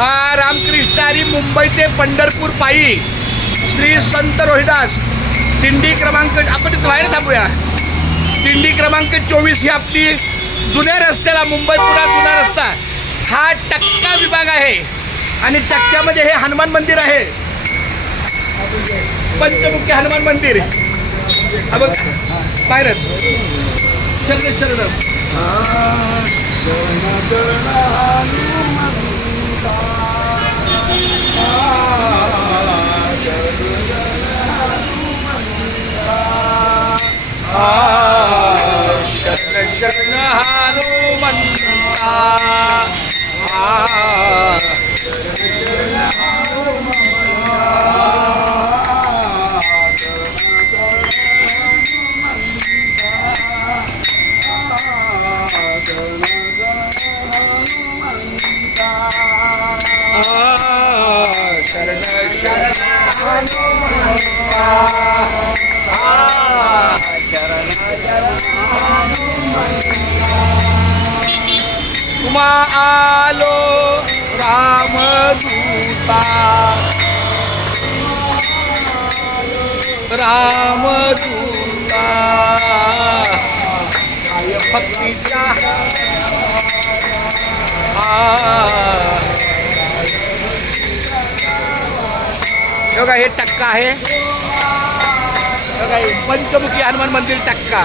रामकृष्ण हरी मुंबई ते पंढरपूर पायी श्री संत रोहिदास दिंडी क्रमांक, आपण इथं बाहेर थांबूया. दिंडी क्रमांक 24 ही आपली जुन्या रस्त्याला, मुंबई पुणे जुना रस्ता, हा टक्का विभाग आहे. आणि टक्क्यामध्ये हे हनुमान मंदिर आहे, पंचमुखी हनुमान मंदिर. बघ बाहेरच शरण शरण शरण शरण हनुमंता. तुम्हा आलो रामदूता, रामदूता भक्तीच्या. बघा हे टक्का आहे, बघा हे पंचमुखी हनुमान मंदिर टक्का.